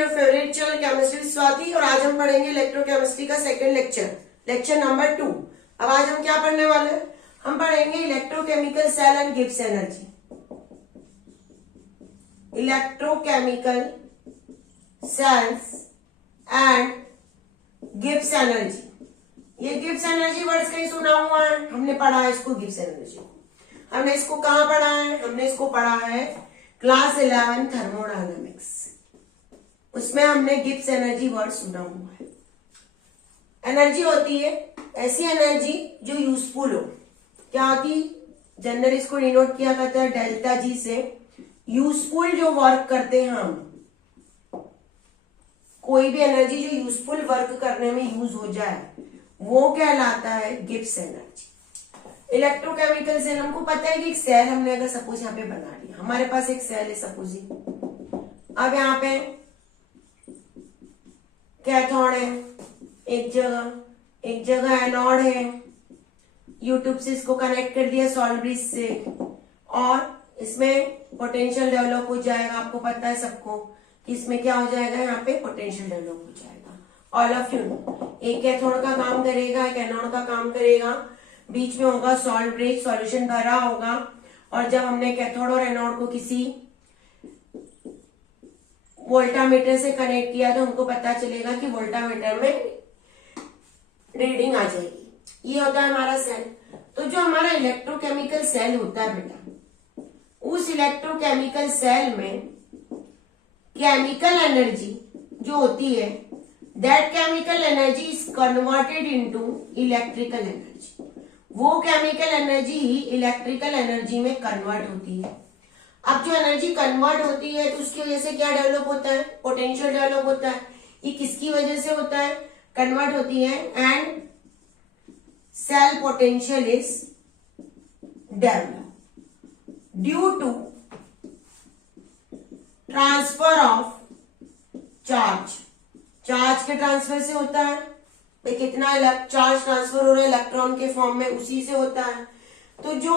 Your favourite channel chemistry Swati और आज हम पढ़ेंगे इलेक्ट्रोकेमिस्ट्री का सेकंड लेक्चर नंबर 2। अब आज हम क्या पढ़ने वाले हैं? हम पढ़ेंगे electrochemical cell and Gibbs energy. Electrochemical cells and Gibbs energy. ये गिब्स एनर्जी वर्ड्स कहीं सुना हुआ है? हमने पढ़ा है इसको, गिब्स एनर्जी को। हमने इसको कहाँ पढ़ा है? हमने इसको पढ़ा है क्लास 11 थर्मोडायनेमिक्स। उसमें हमने गिब्स एनर्जी वर्ड सुना हुआ है। एनर्जी होती है ऐसी एनर्जी जो यूजफुल हो। क्या होती? जनरल इसको डिनोट किया करता है डेल्टा जी से। यूजफुल जो वर्क करते हैं हम, कोई भी एनर्जी जो यूजफुल वर्क करने में यूज हो जाए वो कहलाता है गिब्स एनर्जी। इलेक्ट्रोकेमिकल सेल, हमको पता है कि एक सेल हमने अगर सपोज यहाँ पे बना लिया, हमारे पास एक सेल है सपोज। अब यहाँ पे कैथोड है एक जगह एनोड है। यूट्यूब से इसको कनेक्ट कर दिया सॉल्ट ब्रिज से और इसमें पोटेंशियल डेवलप हो जाएगा। आपको पता है सबको कि इसमें क्या हो जाएगा, यहाँ पे पोटेंशियल डेवलप हो जाएगा। ऑल ऑफ यू नो, एक कैथोड का काम करेगा, एक एनोड का काम करेगा, बीच में होगा सॉल्ट ब्रिज, सॉल्यूशन भरा होगा। और जब हमने कैथोड और एनोड को किसी वोल्टामीटर से कनेक्ट किया तो हमको पता चलेगा कि वोल्टामीटर में रीडिंग आ जाएगी। ये होता है हमारा सेल। तो जो हमारा इलेक्ट्रोकेमिकल सेल होता है बेटा, उस इलेक्ट्रोकेमिकल सेल में केमिकल एनर्जी जो होती है, that chemical energy is converted into electrical energy. वो केमिकल एनर्जी ही इलेक्ट्रिकल एनर्जी में कन्वर्ट होती है। अब जो एनर्जी कन्वर्ट होती है तो उसकी वजह से क्या डेवलप होता है? पोटेंशियल डेवलप होता है। ये किसकी वजह से होता है? कन्वर्ट होती है and cell potential is develop due to transfer of charge. Charge के ट्रांसफर से होता है। भाई कितना चार्ज ट्रांसफर हो रहा है इलेक्ट्रॉन के फॉर्म में, उसी से होता है। तो जो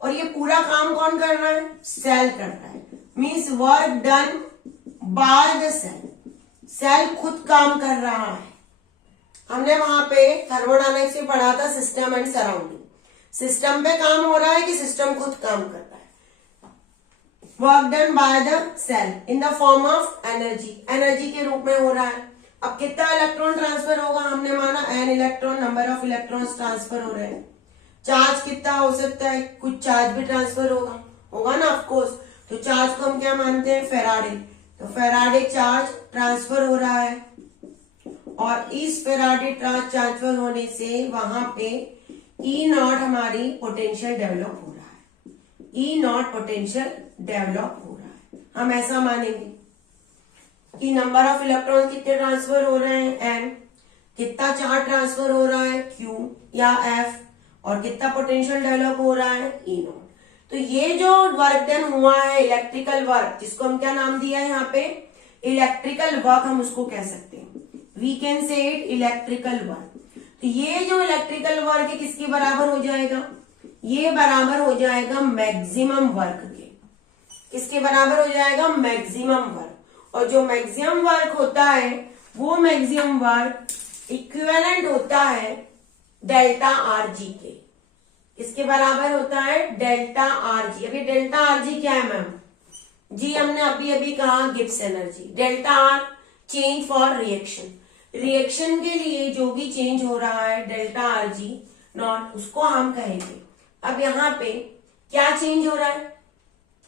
और ये पूरा काम कौन कर रहा है? सेल कर रहा है। Means work done by the cell. Cell खुद काम कर रहा है। हमने वहां पे थर्मोडायनेमिक्स में पढ़ा था सिस्टम एंड सराउंडिंग। सिस्टम पे काम हो रहा है कि सिस्टम खुद काम कर रहा है? Work done by the cell in the form of energy. Energy के रूप में हो रहा है। अब कितना इलेक्ट्रॉन ट्रांसफर होगा? हमने माना an electron, number of electrons transfer हो रहे हैं। चार्ज कितना हो सकता है? कुछ चार्ज भी ट्रांसफर होगा ना, ऑफ कोर्स। तो चार्ज को हम क्या मानते हैं? फेराडे। तो फेराडे चार्ज ट्रांसफर हो रहा है और इस फेराडे चार्ज ट्रांसफर होने से वहां पे ई नॉट हमारी पोटेंशियल डेवलप हो रहा है। ई नॉट पोटेंशियल डेवलप हो रहा है। हम ऐसा मानेंगे कि नंबर ऑफ इलेक्ट्रॉन कितने ट्रांसफर हो रहे हैं? एन। कितना चार्ज ट्रांसफर हो रहा है? क्यू या एफ। और कितना पोटेंशियल डेवलप हो रहा है? E not. तो ये जो वर्क डन हुआ है इलेक्ट्रिकल वर्क, जिसको हम क्या नाम दिया है यहाँ पे? इलेक्ट्रिकल वर्क हम उसको कह सकते हैं। We can say it electrical work. तो ये जो इलेक्ट्रिकल वर्क है किसके बराबर हो जाएगा? ये बराबर हो जाएगा मैक्सिमम वर्क के। किसके बराबर हो जाएगा? Maximum work. और जो मैक्सिमम वर्क होता है वो मैक्सिमम वर्क इक्विवेलेंट होता है डेल्टा आर जी के। किसके बराबर होता है? डेल्टा आर जी। अभी डेल्टा आर जी क्या है मैम? जी हमने अभी कहा Gibbs energy. Delta R change for reaction. Reaction के लिए जो भी चेंज हो रहा है डेल्टा आर जी नॉट, उसको हम कहेंगे। अब यहाँ पे क्या चेंज हो रहा है?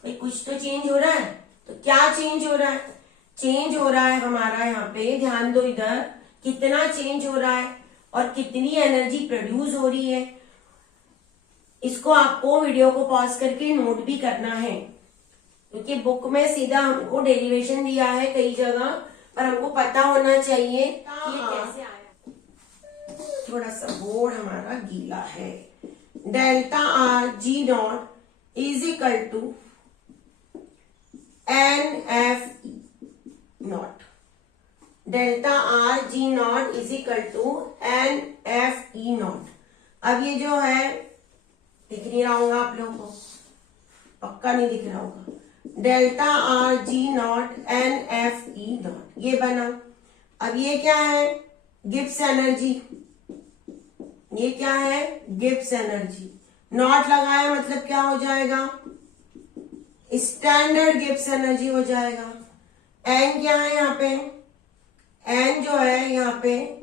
भाई कुछ तो चेंज हो रहा है। तो क्या चेंज हो रहा है? चेंज हो रहा है हमारा यहाँ पे, ध्यान दो इधर, कितना चेंज हो रहा है और कितनी एनर्जी प्रोड्यूस हो रही है। इसको आपको वीडियो को पॉज करके नोट भी करना है, क्योंकि बुक में सीधा हमको डेरिवेशन दिया है कई जगह, पर हमको पता होना चाहिए कि ये कैसे आया। थोड़ा सा बोर्ड हमारा गीला है। Delta r ji not is equal to n f not. Delta r ji not is equal to n F E not. अब ये जो है दिख नहीं रहा होगा आप लोगों को, पक्का नहीं दिख रहा होगा। Delta r ji not an F E naught, ये बना। अब ये क्या है, गिब्स एनर्जी, ये क्या है, गिब्स एनर्जी। नॉट लगाया मतलब क्या हो जाएगा, स्टैंडर्ड गिब्स एनर्जी हो जाएगा। एन क्या है यहाँ पे, एन जो है यहाँ पे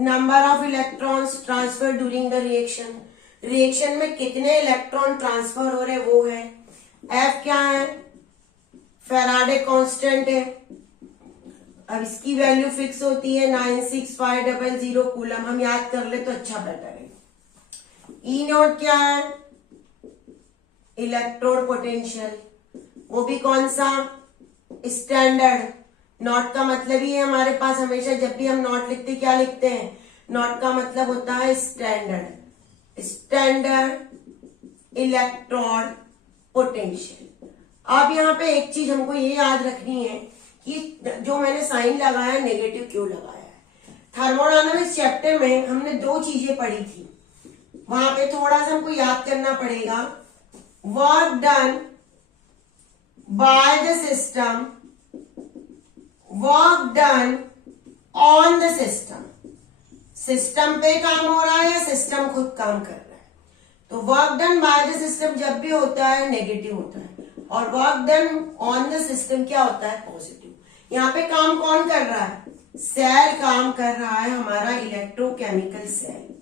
number of electrons transfer during the reaction, reaction में कितने इलेक्ट्रॉन ट्रांसफर हो रहे वो है। एफ क्या है, फैराडे कांस्टेंट है। अब इसकी वैल्यू फिक्स होती है 96500 कूलम, हम याद कर ले तो अच्छा बेटर है। ई नॉट क्या है, इलेक्ट्रोड पोटेंशियल, वो भी कौन सा, स्टैंडर्ड। नॉट का मतलब ही है हमारे पास हमेशा जब भी हम नॉट लिखते क्या लिखते हैं, नॉट का मतलब होता है स्टैंडर्ड, स्टैंडर्ड इलेक्ट्रोड पोटेंशियल। अब यहाँ पे एक चीज हमको ये याद रखनी है कि जो मैंने साइन लगाया नेगेटिव क्यों लगाया है। थर्मोडायनामिक्स चैप्टर में हमने दो चीजें पढ़ी थी, वहां पे थोड़ा सा हमको याद करना पड़ेगा। Work done by the system, work done on the system, system पे काम हो रहा है या सिस्टम खुद काम कर रहा है। तो work done by the system जब भी होता है नेगेटिव होता है, और work done on the system क्या होता है, पॉजिटिव। यहाँ पे काम कौन कर रहा है, सेल काम कर रहा है, हमारा इलेक्ट्रोकेमिकल सेल,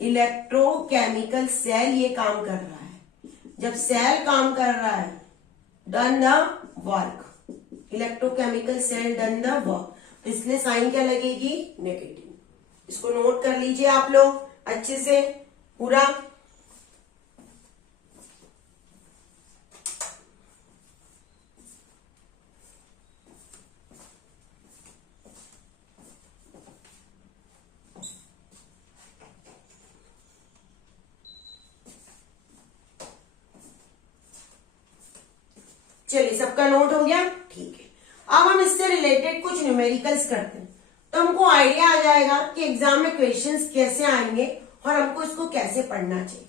इलेक्ट्रोकेमिकल सेल ये काम कर रहा है। जब सेल काम कर रहा है, done the work, electrochemical cell done the work, तो इसलिए साइन क्या लगेगी, नेगेटिव। इसको नोट कर लीजिए आप लोग अच्छे से पूरा। चलिए सबका नोट हो गया, ठीक है। अब हम इससे रिलेटेड कुछ न्यूमेरिकल्स करते हैं, तो हमको आइडिया आ जाएगा कि एग्जाम में क्वेश्चंस कैसे आएंगे और हमको इसको कैसे पढ़ना चाहिए।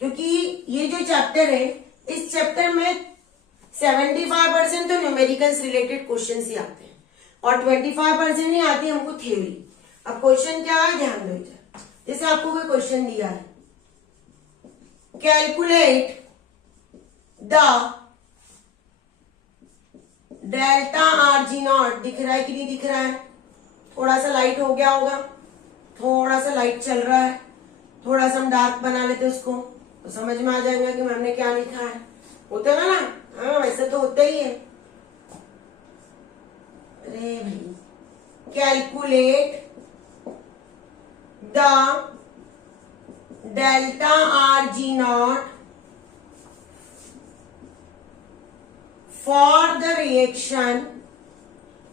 क्योंकि ये जो चैप्टर है, इस चैप्टर में 75% तो न्यूमेरिकल्स रिलेटेड क्वेश्चंस ही आते हैं और 25% ही आती है हमको थ्योरी। अब क्वेश्चन क्या है, ध्यान दो इधर। जैसे आपको कोई क्वेश्चन दिया है, calculate the delta r ji not, दिख रहा है कि नहीं दिख रहा है, थोड़ा सा लाइट हो गया होगा, थोड़ा सा लाइट चल रहा है, थोड़ा सा हम डार्क बना लेते उसको तो समझ में आ जाएगा कि मैंने क्या लिखा है। होता है ना, हाँ वैसे तो होता ही है। अरे भाई, calculate the delta r ji not for the reaction,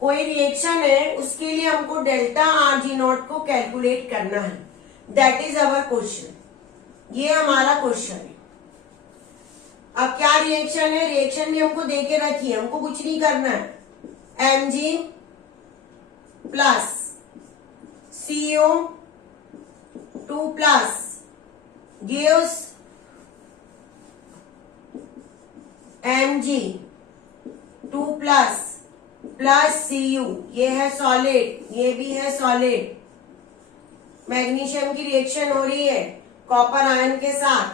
कोई रिएक्शन है उसके लिए हमको डेल्टा आर जी नॉट को कैलकुलेट करना है। दैट इज अवर क्वेश्चन, ये हमारा क्वेश्चन है। अब क्या रिएक्शन है, रिएक्शन भी हमको दे के रखी है, हमको कुछ नहीं करना है। Mg plus CO2 plus gives Mg2 plus Cu, ये है सॉलिड, ये भी है सॉलिड। मैग्नीशियम की रिएक्शन हो रही है कॉपर आयन के साथ,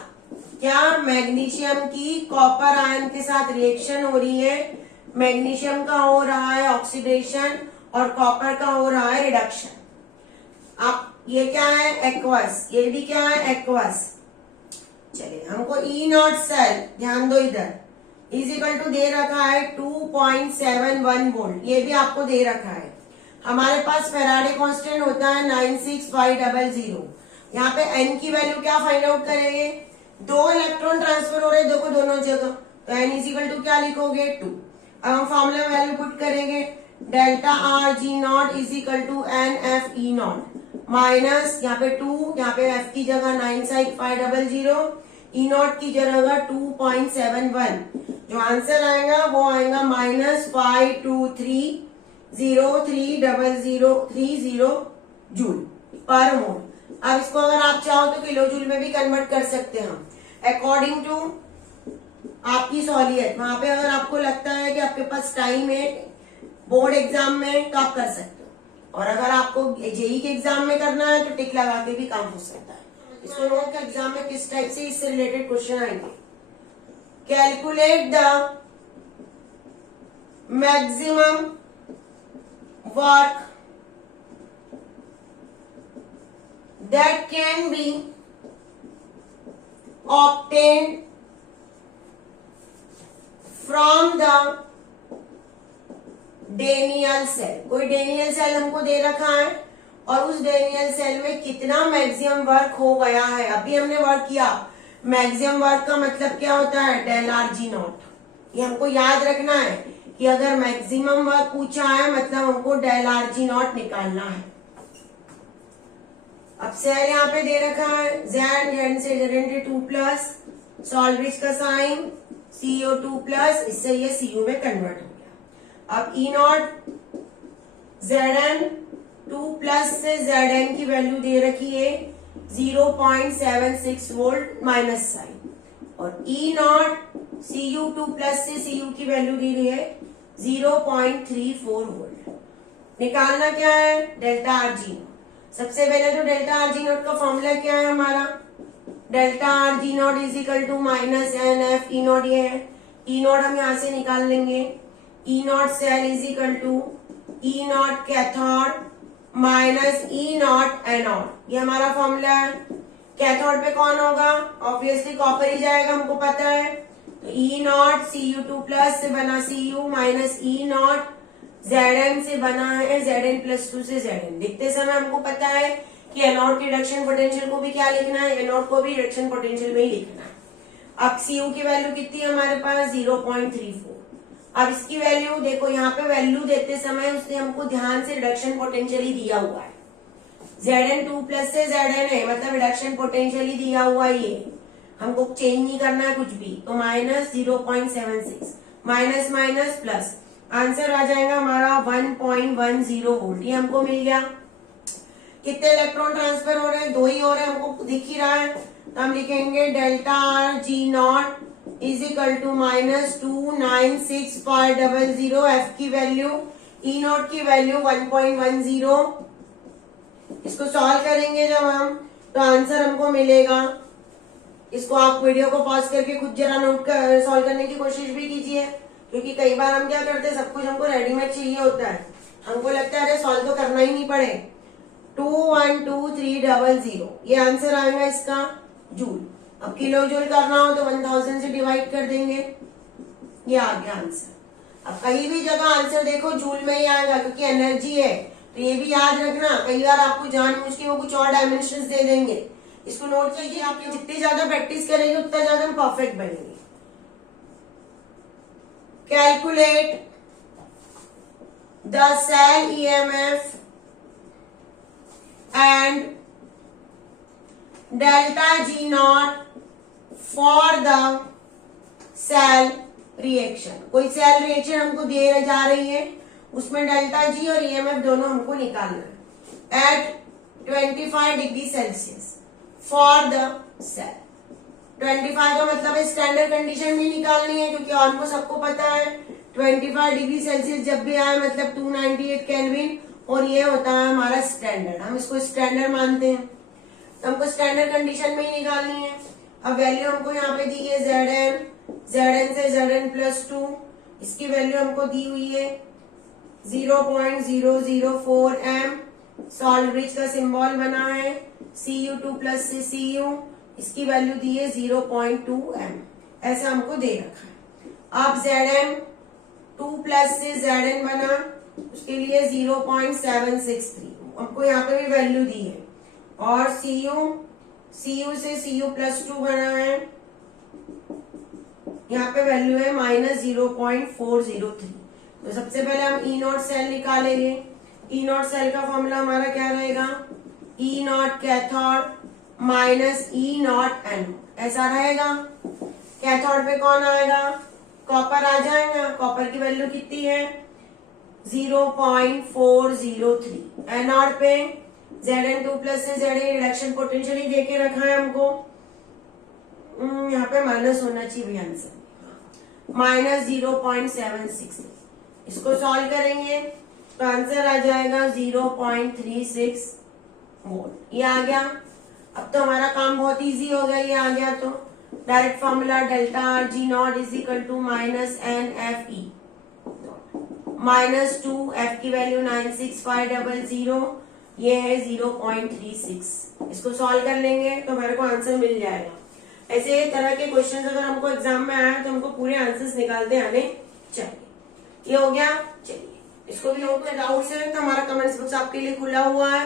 क्या मैग्नीशियम की कॉपर आयन के साथ रिएक्शन हो रही है। मैग्नीशियम का हो रहा है ऑक्सीडेशन और कॉपर का हो रहा है रिडक्शन। अब ये क्या है, एक्वस, ये भी क्या है, एक्वस। चलिए हमको ई नॉट सेल, ध्यान दो इधर, इज इक्वल टू दे रखा है 2.71 वोल्ट, ये भी आपको दे रखा है। हमारे पास फेराडे कांस्टेंट होता है 96500। यहाँ पे एन की वैल्यू क्या फाइंड आउट करेंगे, 2 इलेक्ट्रॉन ट्रांसफर हो रहे हैं देखो दोनों जगह, तो एन इज इक्वल टू क्या लिखोगे 2। अब हम फॉर्मूला वैल्यू पुट करेंगे, delta r ji not is equal to n F E not minus यहाँ पे 2, यहाँ पे एफ की जगह 96500, ई नॉट की जगह 2.71। जो आंसर आएगा वो आएगा -523030030 जूल पर मोल। अब इसको अगर आप चाहो तो किलो जूल में भी कन्वर्ट कर सकते हैं हम। अकॉर्डिंग टू आपकी सहूलियत, वहां पे अगर आपको लगता है कि आपके पास टाइम है बोर्ड एग्जाम में तो आप कर सकते हो, और अगर आपको जेई के एग्जाम में करना है तो टिक लगा के भी काम हो सकता है। इसको नोट का एग्जाम में किस टाइप से इससे रिलेटेड क्वेश्चन आएंगे। Calculate the maximum work that can be obtained from the Daniell cell. कोई डेनियल सेल हमको दे रखा है और उस डेनियल सेल में कितना मैक्सिमम वर्क हो गया है। अभी हमने वर्क किया, मैक्सिमम वर्क का मतलब क्या होता है, डेल आर जी नॉट। ये हमको याद रखना है कि अगर मैक्सिमम वर्क पूछा है मतलब हमको डेल आर जी नॉट निकालना है। अब सेल यहाँ पे दे रखा है जेड से जेड 2 प्लस सॉल्वेज का साइन CO2 प्लस, इससे ये Cu में कन्वर्ट हो गया। अब E नॉट Zn 2 प्लस से Zn की वैल्यू दे रखी है 0.76 वोल्ट माइनस साइन, और E नॉट Cu2 प्लस से Cu की वैल्यू दी रही है 0.34 वोल्ट। निकालना क्या है, डेल्टा आर जी नॉट। सबसे पहले तो डेल्टा आर जी नॉट का फॉर्मूला क्या है हमारा, delta r ji not is equal to minus n F E naught. ये है ई नॉट, हम यहां से निकाल लेंगे। E naught cell is equal to E naught cathode minus E naught anode. ये हमारा फॉर्मूला है। कैथोड पे कौन होगा, ऑब्वियसली कॉपर ही जाएगा, हमको पता है। तो ई नॉट Cu2 प्लस से बना Cu minus E not Zn से बना है Zn+2 से Zn। लिखते समय हमको पता है कि एनोड के रिडक्शन पोटेंशियल को भी क्या लिखना है, एनोड को भी रिडक्शन पोटेंशियल में ही लिखना है। अब Cu की वैल्यू कितनी है हमारे पास 0.34। अब इसकी वैल्यू देखो, यहाँ पे वैल्यू देते समय उसने हमको ध्यान से रिडक्शन पोटेंशियल ही दिया हुआ है। Zn2 प्लस से Zn है मतलब रिडक्शन पोटेंशियल ही दिया हुआ है, ये हमको चेंज नहीं करना है कुछ भी। तो minus 0.76 minus minus plus, answer आ जाएगा हमारा 1.10 वोल्ट। ये हमको मिल गया। कितने इलेक्ट्रॉन ट्रांसफर हो रहे हैं, 2 ही हो रहे हैं, हमको दिख ही रहा है। तो हम लिखेंगे delta r ji not is equal to minus 296.00। F की वैल्यू, ई नॉट की वैल्यू 1.10। इसको सॉल्व करेंगे जब हम, तो आंसर हमको मिलेगा। इसको आप वीडियो को पॉज करके खुद जरा नोट कर सॉल्व करने की कोशिश भी कीजिए, क्योंकि कई बार हम क्या करते हैं, सब कुछ हमको रेडीमेड चाहिए होता है। हमको लगता है अरे सॉल्व तो करना ही नहीं पड़े। 212300 ये आंसर आएगा इसका जूल। अब किलो जूल करना हो तो 1000 से डिवाइड कर देंगे, ये आ गया आंसर। अब कहीं भी जगह आंसर देखो जूल में ही आएगा, क्योंकि एनर्जी है। तो ये भी याद रखना, कई बार आपको जानबूझ के वो कुछ और डायमेंशन दे देंगे। इसको नोट कीजिए, आपकी जितनी ज्यादा प्रैक्टिस करेंगे उतना ज्यादा हम परफेक्ट बनेंगे। Calculate the cell EMF and delta G naught for the cell reaction। कोई सेल रिएक्शन हमको दे जा रही है, उसमें डेल्टा जी और EMF दोनों हमको निकालना है at 25 degree Celsius for the cell. 25 का मतलब है स्टैंडर्ड कंडीशन भी निकालनी है, क्योंकि ऑलमोस्ट सबको पता है 25 डिग्री सेल्सियस जब भी आए मतलब 298 केल्विन, और ये होता है हमारा स्टैंडर्ड। हम इसको स्टैंडर्ड मानते हैं, तो हमको स्टैंडर्ड कंडीशन में ही निकालनी है। अब वैल्यू हमको यहाँ पे दी है Zn से Zn+2, इसकी वैल्यू हमको दी हुई है 0.004 m। सॉल्ट ब्रिज का सिंबल बना है Cu2 प्लस से Cu, इसकी वैल्यू दी है 0.2 m। ऐसा हमको दे रखा है। अब Zn2 प्लस से Zn बना, उसके लिए 0.763 हमको यहाँ पे भी वैल्यू दी है, और Cu से Cu+2 बना है, यहाँ पे वैल्यू है माइनस 0.403। तो सबसे पहले हम E नॉट सेल निकालेंगे। E नॉट सेल का फॉर्मूला हमारा क्या रहेगा, E not cathode minus E not anode, ऐसा रहेगा। कैथोड पे कौन आएगा, कॉपर आ जाएगा। कॉपर की वैल्यू कितनी है 0.403। एनोड पे Zn2 प्लस से Zn रिडक्शन पोटेंशियल ही देके रखा है हमको, यहाँ पे माइनस होना चाहिए आंसर। माइनस 0.76। इसको सॉल्व करेंगे तो आंसर आ जाएगा 0.36 वोल्ट। ये आ गया। अब तो हमारा काम बहुत इजी हो गया, ये आ गया तो direct formula delta r ji not is equal to minus n F e minus 2, f की वैल्यू 96500, ये है 0.36। इसको सॉल्व कर लेंगे तो मेरे को आंसर मिल जाएगा। ऐसे तरह के क्वेश्चंस अगर हमको एग्जाम में आए तो हमको पूरे आंसर्स निकालते आने चाहिए। ये हो गया। चलिए, इसको भी हो गया डाउट्स है तो हमारा कमेंट्स बॉक्स आपके लिए खुला हुआ है।